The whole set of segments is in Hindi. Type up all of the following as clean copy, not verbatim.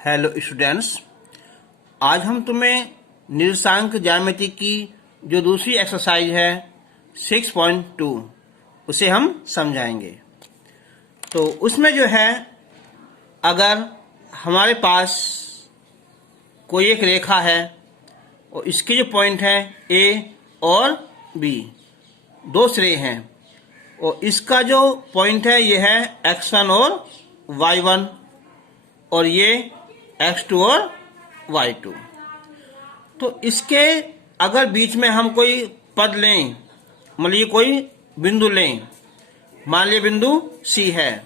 हेलो स्टूडेंट्स, आज हम तुम्हें निर्देशांक ज्यामिति की जो दूसरी एक्सरसाइज है 6.2 उसे हम समझाएंगे। तो उसमें जो है, अगर हमारे पास कोई एक रेखा है और इसके जो पॉइंट हैं ए और बी, दो सिरे हैं और इसका जो पॉइंट है ये है x1 और y1 और ये x2 और y2। तो इसके अगर बीच में हम कोई पद लें, मान लीजिए कोई बिंदु लें, मान लीजिए बिंदु C है।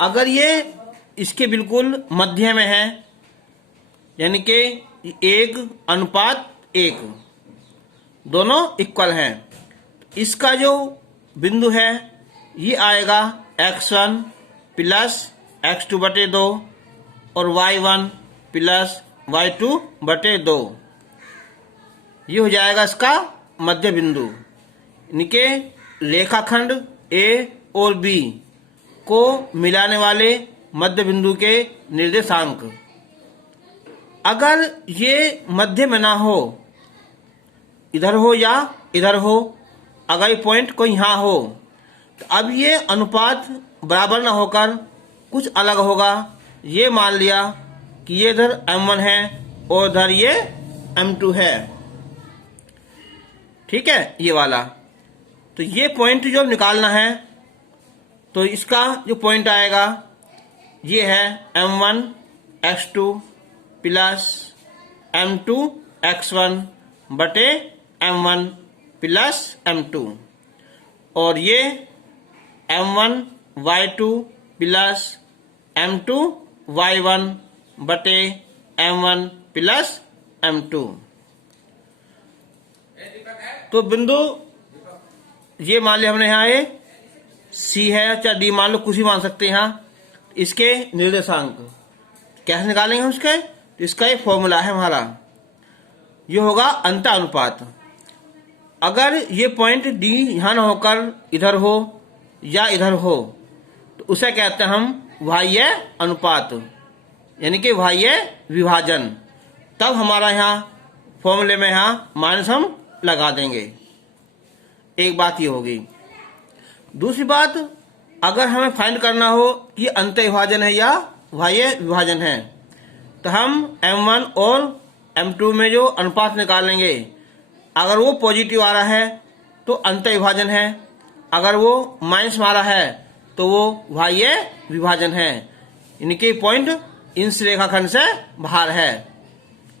अगर ये इसके बिल्कुल मध्य में है, यानी कि 1:1 दोनों इक्वल हैं, इसका जो बिंदु है ये आएगा x1 प्लस x2/2 और y1 प्लस y2/2। ये हो जाएगा इसका मध्य बिंदु, यानी कि रेखाखंड A और B को मिलाने वाले मध्य बिंदु के निर्देशांक। अगर ये मध्य में ना हो, इधर हो या इधर हो, अगर ये पॉइंट कोई यहाँ हो, तो अब ये अनुपात बराबर ना होकर कुछ अलग होगा। ये मान लिया कि ये इधर M1 है और इधर ये M2 है, ठीक है, ये वाला। तो ये पॉइंट जो निकालना है, तो इसका जो पॉइंट आएगा ये है M1 x2 plus M2 x1 बटे M1 प्लस M2 और ये M1 y2 plus M2 y1 बटे M1 प्लस M2। तो बिंदु ये मान लिया हमने, यहाँ ये C है, चाहे D मान लो, कुछ ही मान सकते हैं। यहाँ इसके निर्देशांक कैसे निकालेंगे हम इसके? तो इसका ये फॉर्मूला है हमारा, ये होगा अंतर अनुपात। अगर ये पॉइंट D यहाँ ना होकर इधर हो या इधर हो, तो उसे कहते हैं हम बाह्य अनुपात, यानी कि बाह्य विभाजन। तब हमारा यहाँ फॉर्मूले में यहाँ माइनस हम लगा देंगे। एक बात ये होगी। दूसरी बात, अगर हमें फाइंड करना हो कि अंतर विभाजन है या बाह्य विभाजन है, तो हम M1 और M2 में जो अनुपात निकालेंगे, अगर वो पॉजिटिव आ रहा है तो अंतर विभाजन है, अगर वो माइनस में आ रहा है तो वो बाह्य विभाजन है, यानी कि पॉइंट इस रेखाखंड से बाहर है।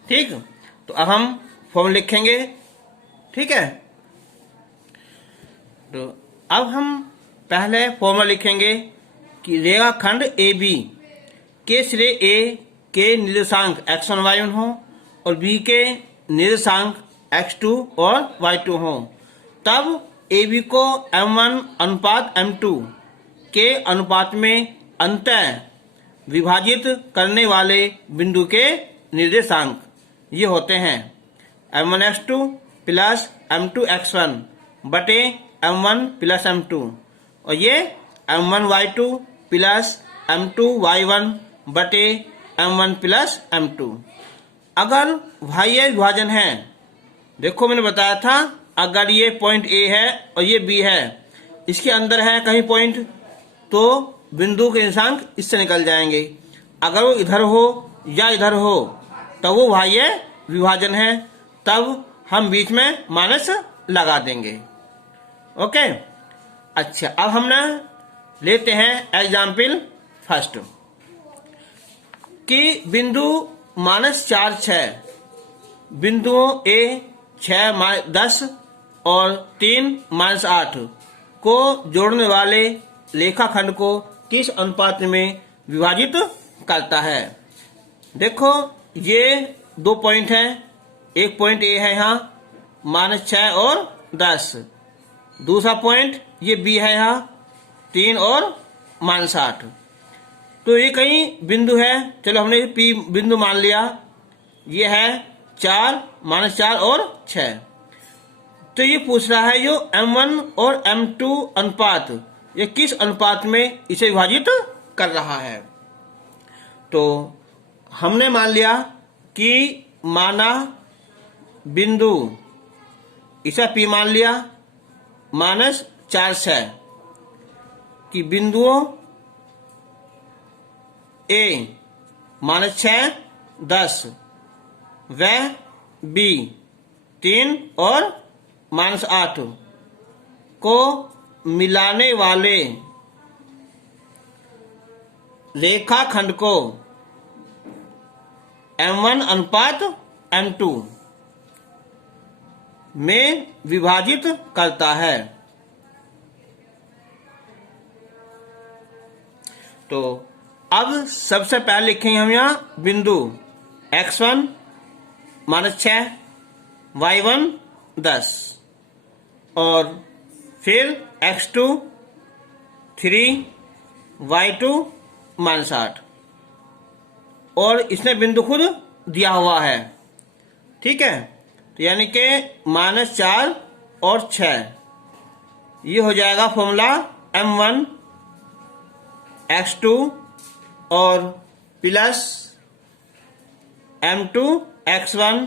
ठीक, तो अब हम फॉर्मूला लिखेंगे, ठीक है। तो अब हम पहले फॉर्मूला लिखेंगे कि रेखाखंड AB के सिरे A के निर्देशांक x1 y1 हो और B के निर्देशांक x2 और y2 हो, तब AB को M1 अनुपात M2 के अनुपात में अंतर विभाजित करने वाले बिंदु के निर्देशांक ये होते हैं M1 x2 plus M2 x1 बटे M1 प्लस M2 और ये M1 y2 plus M2 y1 बटे M1 प्लस M2। अगर बाह्य विभाजन है, देखो मैंने बताया था, अगर ये पॉइंट A है और ये B है, इसके अंदर है कहीं पॉइंट, तो बिंदु के निर्देशांक इससे निकल जाएंगे। अगर वो इधर हो या इधर हो तो वो बाह्य विभाजन है, तब हम बीच में माइनस लगा देंगे। ओके, अच्छा, अब हम ना लेते हैं एग्जाम्पल फर्स्ट कि बिंदु -4 6 बिंदुओं A 6 10 और 3 -8 को जोड़ने वाले रेखाखंड को किस अनुपात में विभाजित करता है। देखो ये दो पॉइंट हैं, एक पॉइंट A है यहाँ -6 और 10, दूसरा पॉइंट ये B है यहाँ 3 और -8। तो ये कहीं बिंदु है, चलो हमने P बिंदु मान लिया, ये है 4 -4 और 6। तो ये पूछ रहा है जो M1 और M2 अनुपात, ये किस अनुपात में इसे विभाजित कर रहा है। तो हमने मान लिया कि माना बिंदु, इसे P मान लिया -4 कि बिंदुओं A -6 10 व B 3 और -8 को मिलाने वाले रेखाखंड को M1 अनुपात M2 में विभाजित करता है। तो अब सबसे पहले लिखेंगे हम यहाँ बिंदु x1 -6 y1 10 और फिर x2 3 y2 -8 और इसने बिंदु खुद दिया हुआ है। ठीक है, तो यानी कि -4 और 6 ये हो जाएगा फॉर्मूला M1 x2 और प्लस M2 x1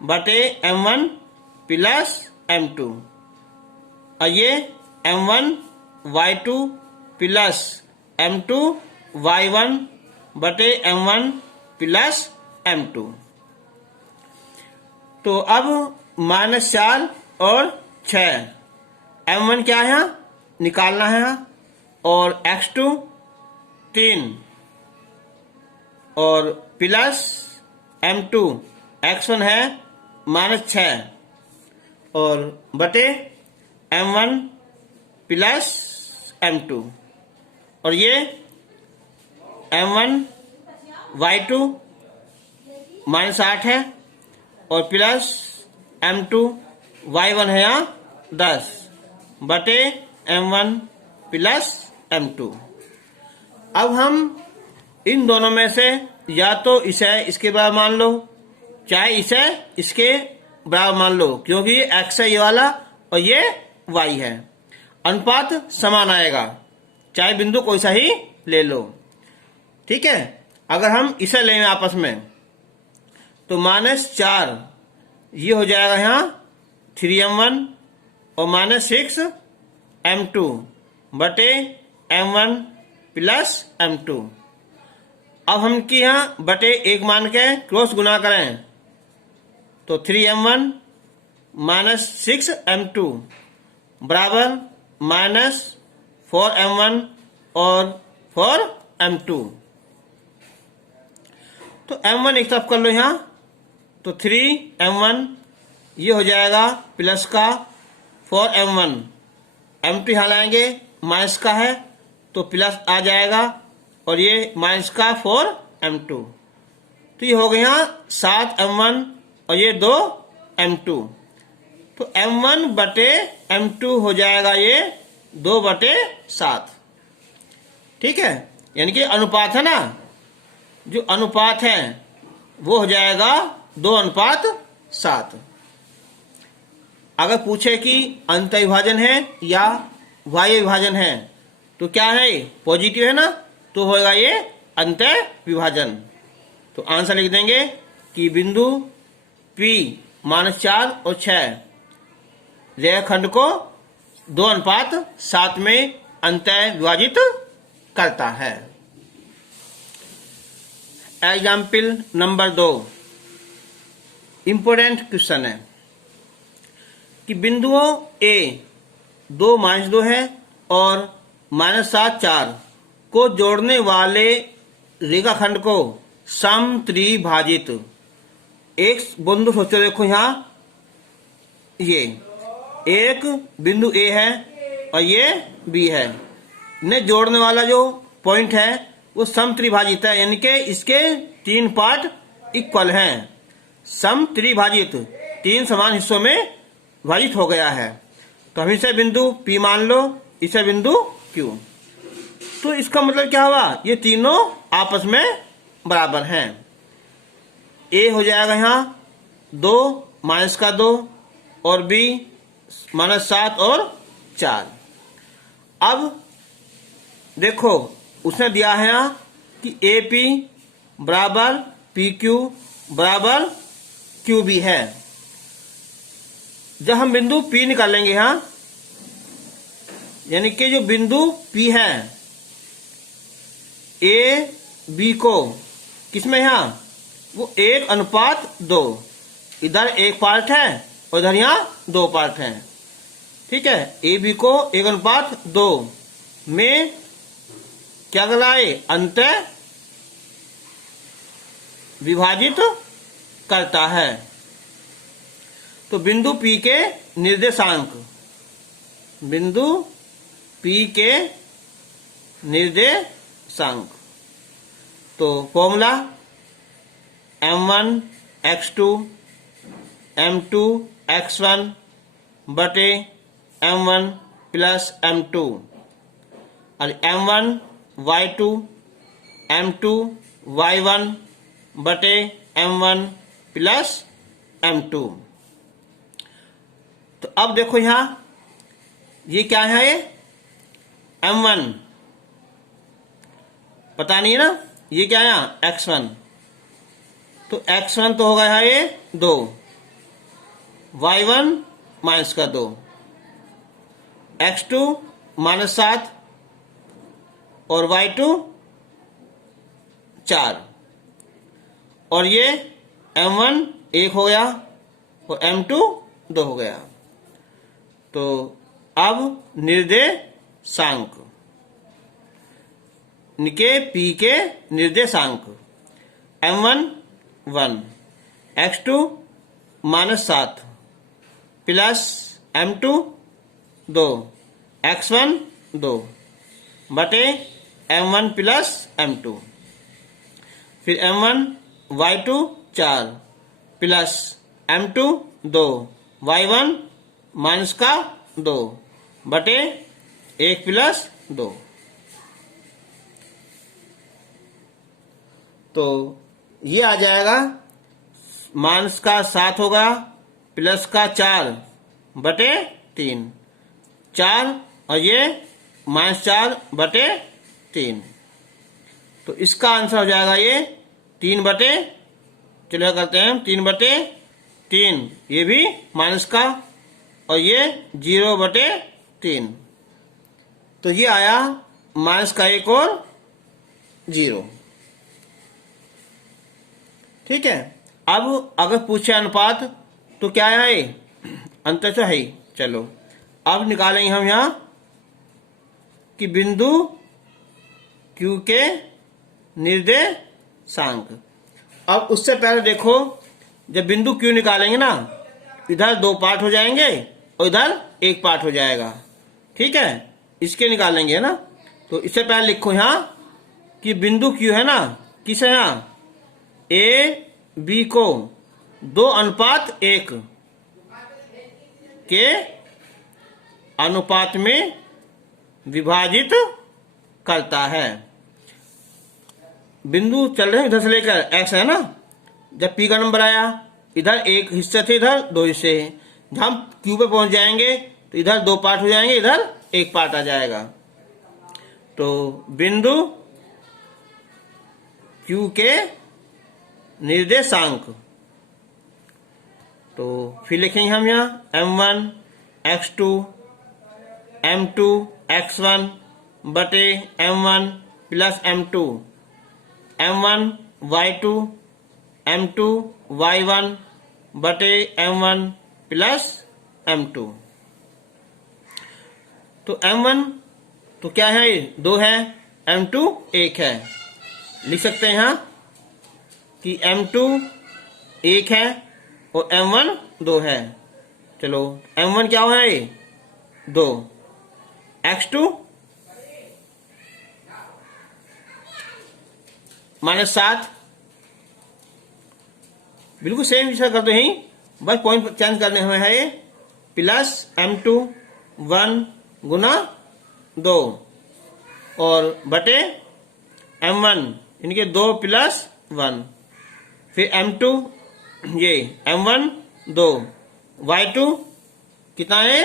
बटे M1 प्लस M2 और ये M1 y2 plus M2 y1 बटे M1 प्लस M2। तो अब -4 और 6 M1 क्या है निकालना है और x2 3 और प्लस M2 x1 है -6 और बटे M1 प्लस M2 और ये M1 y2 -8 है और प्लस M2 y1 है यहाँ 10 बटे M1 प्लस M2। अब हम इन दोनों में से या तो इसे इसके बराबर मान लो चाहे इसे इसके बराबर मान लो, क्योंकि ये x है ये वाला और ये y है, अनुपात समान आएगा चाहे बिंदु कोई सा ही ले लो। ठीक है, अगर हम इसे लेंगे आपस में तो -4 ये हो जाएगा यहाँ 3M1 और -6 M2 बटे M1 प्लस M2। अब हम की यहाँ बटे 1 मान के क्रॉस गुना करें तो 3M1 -6 M2 बराबर -4M1 और 4M2। तो M1 एक तरफ कर लो यहाँ तो 3M1 ये हो जाएगा प्लस का 4M1, M2 यहाँ लाएंगे माइनस का है तो प्लस आ जाएगा और ये माइनस का 4M2। तो ये हो गया यहाँ 7M1 और ये 2M2। तो M1 बटे M2 हो जाएगा ये 2/7। ठीक है, यानी कि अनुपात है ना, जो अनुपात है वो हो जाएगा 2:7। अगर पूछे कि अंत विभाजन है या बाह्य विभाजन है तो क्या है पॉजिटिव है ना, तो होगा ये अंत विभाजन। तो आंसर लिख देंगे कि बिंदु P -4 और 6 रेखाखंड को 2:7 में अंत विभाजित करता है। एग्जाम्पल नंबर 2 इंपोर्टेंट क्वेश्चन है कि बिंदुओं A 2 -2 है और -7 4 को जोड़ने वाले रेखाखंड को समत्रिभाजित। एक बिंदु सोचो, देखो यहाँ ये एक बिंदु A है और ये B है, इन्हें जोड़ने वाला जो पॉइंट है वो समत्रिभाजित है, यानी कि इसके 3 पार्ट इक्वल हैं। समत्रिभाजित 3 समान हिस्सों में विभाजित हो गया है। तो हम इसे बिंदु P मान लो, इसे बिंदु Q। तो इसका मतलब क्या हुआ, ये तीनों आपस में बराबर हैं। A हो जाएगा यहाँ 2 -2 और B -7 और 4। अब देखो उसने दिया है यहाँ कि AP बराबर पी क्यू बराबर क्यू बी है। जब हम बिंदु P निकालेंगे यहाँ, यानी कि जो बिंदु P है ए बी को किसमें यहाँ वो 1:2, इधर एक पार्ट है और इधर यहाँ 2 पार्ट है। ठीक है, ए बी को 1:2 में क्या कराए, अंतः विभाजित करता है। तो बिंदु P के निर्देशांक, बिंदु P के निर्देशांक, तो formula m1 x2 m2 x1 बटे m1 प्लस m2 और m1 y2 m2 y1 बटे m1 प्लस m2। तो अब देखो यहां ये क्या है, ये m1 पता नहीं है ना, ये क्या है यहाँ x1, तो x1 तो होगा यहाँ ये 2, y1 माइनस का 2, x2 -7 और y2 4, और ये m1 1 हो गया और m2 2 हो गया। तो अब निर्देशांक के P के निर्देशांक m1 1, x2 -7 plus m2 2, x1 2 बटे m1 प्लस m2, फिर m1 y2 4 plus m2 2, y1 minus का 2 बटे 1 प्लस 2। तो ये आ जाएगा माइनस का 7 होगा प्लस का 4 बटे 3, 4 और ये -4 बटे 3। तो इसका आंसर हो जाएगा ये 3 बटे, चलो करते हैं 3 बटे 3, ये भी माइनस का और ये 0 बटे 3। तो ये आया माइनस का 1 और 0। ठीक है, अब अगर पूछे अनुपात तो क्या है, ये अंतर तो है ही। चलो अब निकालेंगे हम यहां कि बिंदु Q के निर्देशांक। अब उससे पहले देखो, जब बिंदु Q निकालेंगे ना, इधर 2 पार्ट हो जाएंगे और इधर 1 पार्ट हो जाएगा। ठीक है, इसके निकालेंगे ना। तो इससे पहले लिखो यहां कि बिंदु Q है ना, किस है यहां ए बी को 2:1 के अनुपात में विभाजित करता है। बिंदु चल रहे हैं इधर से लेकर x है ना, जब P का नंबर आया, इधर एक हिस्से थे, इधर 2 हिस्से हैं। जब हम Q पे पहुंच जाएंगे तो इधर 2 पार्ट हो जाएंगे, इधर 1 पार्ट आ जाएगा। तो बिंदु Q के निर्देशांक, तो फिर लिखेंगे हम यहाँ m1 x2 m2 x1 बटे m1 plus m2, m1 y2 m2 y1 बटे m1 प्लस m2। तो m1 तो क्या है, 2 है, m2 1 है। लिख सकते हैं यहाँ कि m2 1 है और m1 2 है। चलो m1 क्या है, ये 2, x2 -7, बिल्कुल सेम विषय कर दो, यही बस पॉइंट चेंज करने हुए है, ये प्लस m2 1 गुना 2 और बटे m1 इनके 2 प्लस 1, फिर m2 ये m1 2, y2 कितना है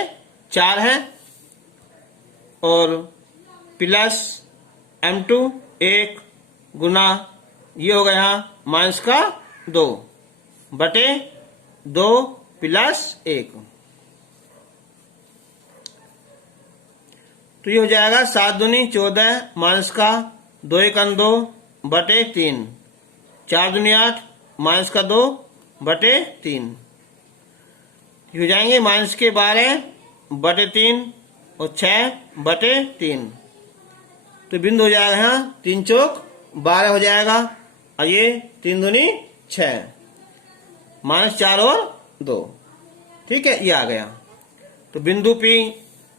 4 है और प्लस m2 1 गुना ये हो गया यहाँ माइनस का 2 बटे 2 प्लस 1, तो ये हो जाएगा 7 दूनी 14 माइनस का 2 एकम 2 बटे 3, 4 दूनी 8 माइनस का 2 बटे 3, ये हो जाएंगे माइनस के 12 बटे 3 और 6 बटे 3, तो बिंदु हो जाएगा यहाँ 3 चौक 12 हो जाएगा, और ये 3 दूनी 6 माइनस 4 और 2, ठीक है, ये आ गया। तो बिंदु P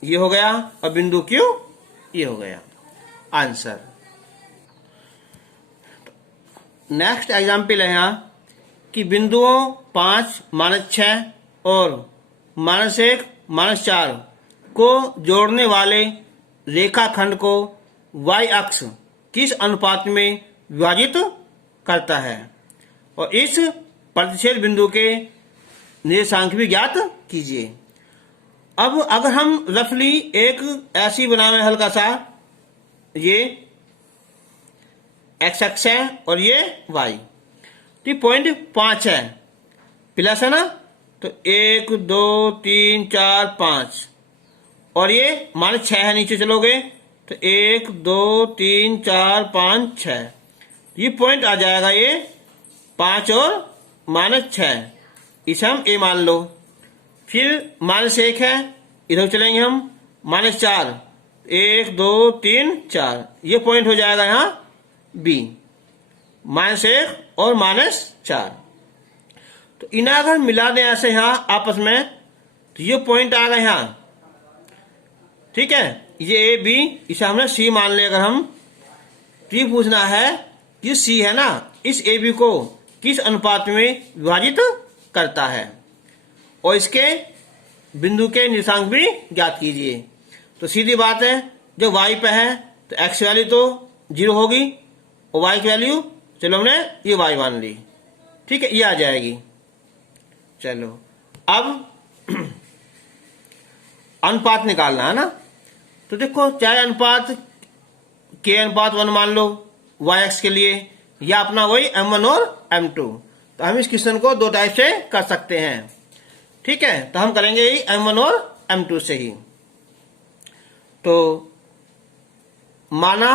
ये हो गया और बिंदु Q ये हो गया आंसर। नेक्स्ट एग्जाम्पल है यहाँ कि बिंदुओं 5 माइनस 6 और माइनस 1 माइनस 4 को जोड़ने वाले रेखाखंड को y अक्ष किस अनुपात में विभाजित करता है, और इस प्रतिच्छेद बिंदु के निर्देशांक भी ज्ञात कीजिए। अब अगर हम रफली एक ऐसी बनावे हल्का सा, ये x अक्ष है और ये y, तो पॉइंट 5 है, प्लस है ना, तो 1 2 3 4 5, और ये माइनस 6 है, नीचे चलोगे तो 1 2 3 4 5 6, ये पॉइंट आ जाएगा ये 5 और माइनस 6, इसे हम a मान लो। फिर माइनस 1 है, इधर चलेंगे हम माइनस 4, 1 2 3 4, ये पॉइंट हो जाएगा यहाँ b, माइनस 1 और माइनस 4, तो इन्हें अगर मिला दें ऐसे यहाँ आपस में, तो ये पॉइंट आ गए यहाँ, ठीक है, ये a b, इसे हमने c मान लिया। अगर हम ये पूछना है कि c है ना, इस a b को किस अनुपात में विभाजित करता है, और इसके बिंदु के निर्देशांक भी ज्ञात कीजिए। तो सीधी बात है, जो y पे है तो x वैल्यू तो 0 होगी, और y की वैल्यू चलो हमने ये y मान ली, ठीक है, ये आ जाएगी। चलो अब अनुपात निकालना है ना, तो देखो चाहे अनुपात k अनुपात 1 मान लो y x के लिए, या अपना वही m1 और m2, तो हम इस क्वेश्चन को 2 टाइप से कर सकते हैं, ठीक है, तो हम करेंगे यही m1 और m2 से ही। तो माना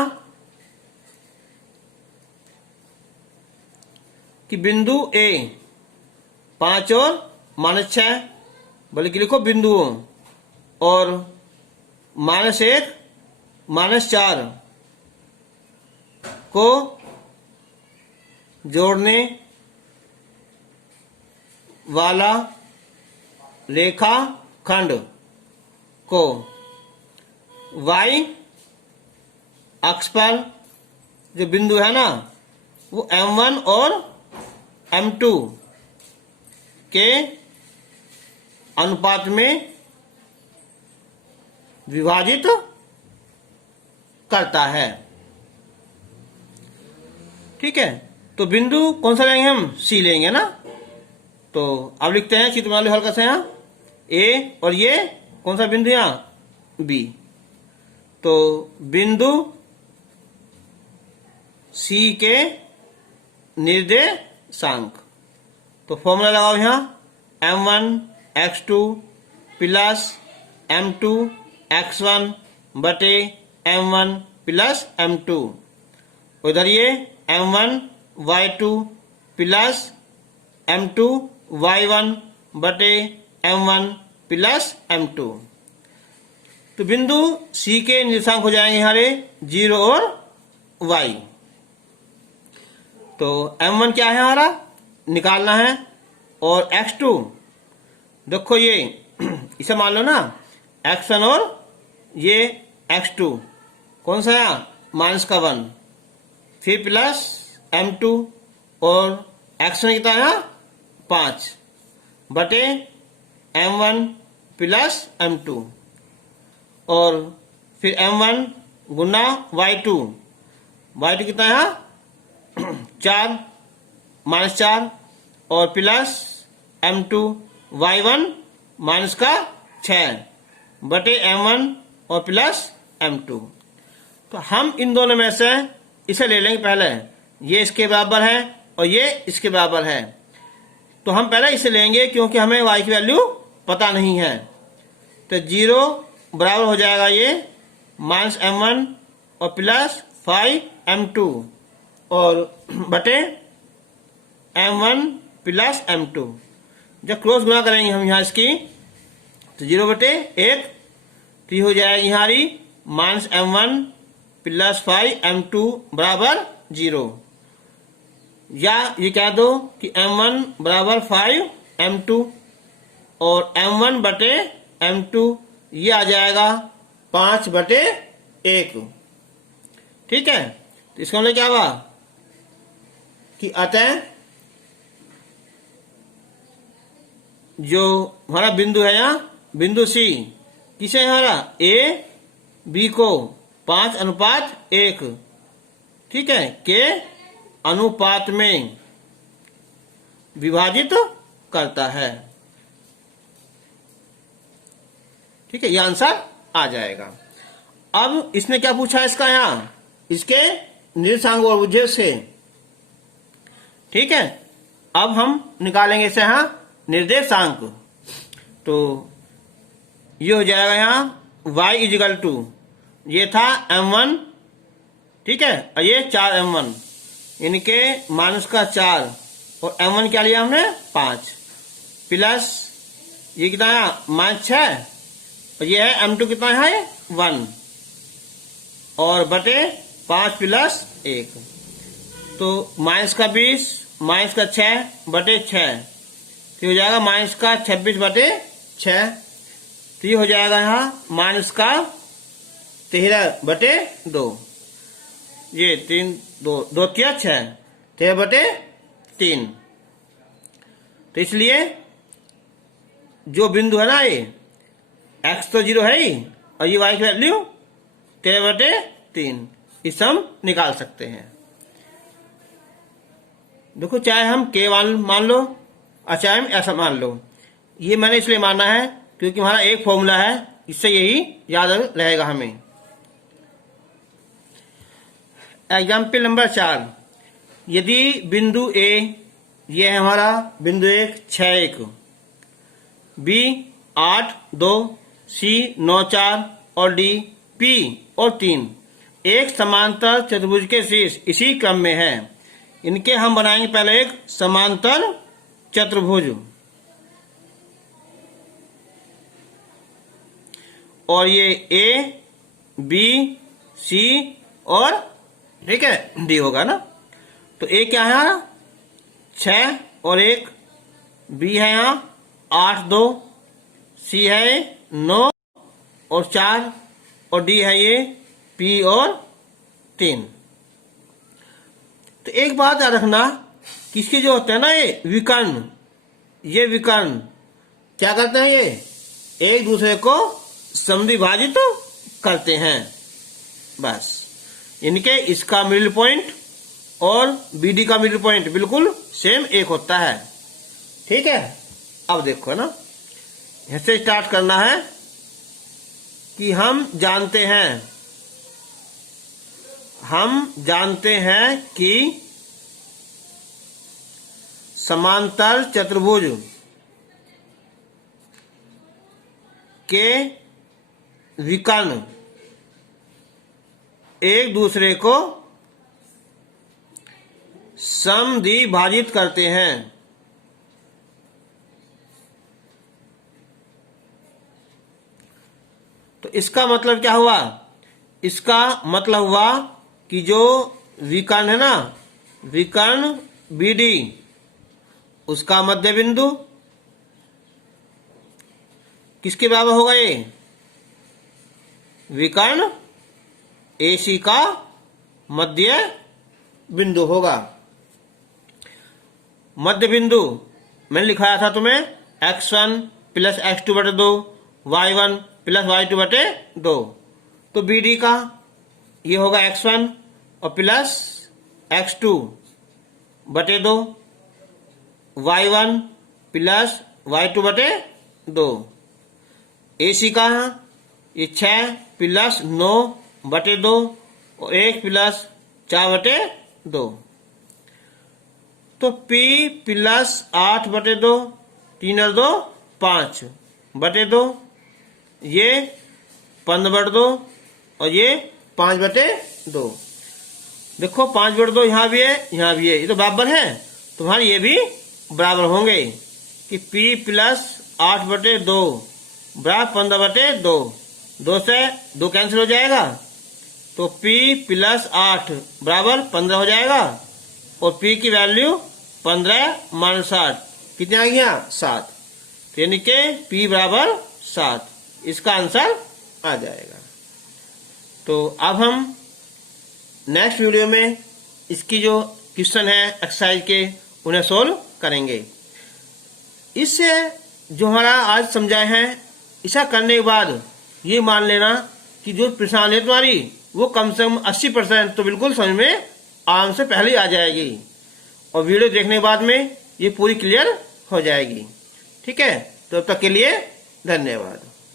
कि बिंदु A 5 और माइनस 6, बल्कि लिखो बिंदुओं, और माइनस 1 माइनस 4 को जोड़ने वाला रेखाखंड को y अक्ष पर जो बिंदु है ना, वो m1 और m2 के अनुपात में विभाजित करता है, ठीक है। तो बिंदु कौन सा लेंगे हम, C लेंगे ना, तो अब लिखते हैं चित्र बना लो हल्का सा यहाँ A, और ये कौन सा बिंदु यहाँ B, तो बिंदु C के निर्देशांक, तो फॉर्मूला लगाओ यहाँ m1 x2 plus m2 x1 बटे m1 प्लस m2, उधर ये m1 y2 plus m2 y1 बटे m1 प्लस m2, तो बिंदु C के निर्देशांक हो जाएंगे हमारे 0 और y। तो m1 क्या है हमारा, निकालना है, और x2 देखो ये इसे मान लो ना x1, और ये x2 कौन सा है, माइनस का 1, फिर प्लस m2, और x1 कितना है 5 बटे m1 प्लस m2, और फिर m1 गुना y2 कितना है 4 माइनस 4, और प्लस m2 y1 माइनस का 6 बटे m1 और प्लस m2। तो हम इन दोनों में से इसे ले लेंगे पहले ये इसके बराबर है और ये इसके बराबर है। तो हम पहले इसे लेंगे क्योंकि हमें y की वैल्यू पता नहीं है। तो 0 बराबर हो जाएगा ये -m1 और प्लस 5m2 और बटे m1 प्लस m2। जब क्रॉस गुणा करेंगे हम यहाँ इसकी तो 0 बटे 1 तो ये हो जाएगी हमारी -m1 प्लस 5m2 बराबर 0। या ये कह दो कि m1 बराबर 5m2 और m1 बटे m2 ये आ जाएगा 5 बटे 1। ठीक है, तो इसका मतलब क्या हुआ कि अतः जो हमारा बिंदु है यहाँ बिंदु C किसे है हमारा A B को 5:1 ठीक है के अनुपात में विभाजित करता है। ठीक है, यह आंसर आ जाएगा। अब इसने क्या पूछा है इसका यहाँ इसके निर्देशांक और उज्जैन से। ठीक है, अब हम निकालेंगे इसे यहाँ निर्देशांक। तो ये हो जाएगा यहाँ y इजिकल टू ये था m1 ठीक है और ये 4m1 इनके माइनस का 4 और m1 क्या लिया हमने 5 प्लस ये कितना है -6 और ये है m2 कितना है 1 और बटे 5 प्लस 1 तो माइनस का 20 माइनस का 6 बटे 6 तो हो जाएगा माइनस का 26 बटे 6। तो ये हो जाएगा यहाँ माइनस का 13 बटे 2 ये 3 2 2 3 6 13 बटे 3। तो इसलिए जो बिंदु है ना ये x तो 0 है ही और ये y की वैल्यू 13 बटे 3 इसे हम निकाल सकते हैं। देखो चाहे हम k मान लो और चाहे हम ऐसा मान लो, ये मैंने इसलिए माना है क्योंकि हमारा एक फॉर्मूला है इससे यही याद रहेगा हमें। एग्जाम्पल नंबर 4, यदि बिंदु A ये है हमारा बिंदु 1 6 1 B 8 2 C 9 4 और D P और 3 एक समांतर चतुर्भुज के शीर्ष इसी क्रम में है। इनके हम बनाएंगे पहले एक समांतर चतुर्भुज और ये A B C और ठीक है D होगा ना। तो A क्या है यहाँ 6 और 1 B है यहाँ 8 2 C है 9 और 4 और D है ये P और 3। तो एक बात याद रखना कि इसके जो होते हैं ना ये विकर्ण क्या करते हैं ये एक दूसरे को समद्विभाजित करते हैं। बस इनके इसका मिडिल पॉइंट और BD का मिडिल पॉइंट बिल्कुल सेम एक होता है। ठीक है, अब देखो ना ऐसे स्टार्ट करना है कि हम जानते हैं कि समांतर चतुर्भुज के विकर्ण एक दूसरे को समद्विभाजित करते हैं। तो इसका मतलब क्या हुआ? इसका मतलब हुआ कि जो विकर्ण है ना विकर्ण BD उसका मध्य बिंदु किसके बराबर होगा? ये विकर्ण AC का मध्य बिंदु होगा। मध्य बिंदु मैंने लिखाया था तुम्हें x1 प्लस x2 बटे 2 y1 प्लस y2 बटे 2। तो BD का ये होगा x1 और प्लस x2 बटे 2 y1 प्लस y2 बटे 2। AC का ये 6 प्लस 9 बटे 2 और 1 प्लस 4 बटे 2। तो P प्लस 8/2, 3 और 2 5/2, ये 15/2 और ये 5/2। देखो 5/2 यहाँ भी है, यहाँ भी है, ये तो बराबर है, तुम्हारे ये भी बराबर होंगे कि P प्लस 8/2 बराबर 15/2। 2 से 2 कैंसिल हो जाएगा, तो P प्लस 8 बराबर 15 हो जाएगा और P की वैल्यू 15 - 60 कितने आ गया 7, यानी कि P बराबर 7, इसका आंसर आ जाएगा। तो अब हम नेक्स्ट वीडियो में इसकी जो क्वेश्चन है एक्सरसाइज के उन्हें सोल्व करेंगे। इससे जो हमारा आज समझाए हैं, ऐसा करने के बाद ये मान लेना कि जो परेशानी है तुम्हारी वो कम से कम 80% तो बिल्कुल समझ में आराम से पहले ही आ जाएगी और वीडियो देखने के बाद में ये पूरी क्लियर हो जाएगी। ठीक है, तो तब तक के लिए धन्यवाद।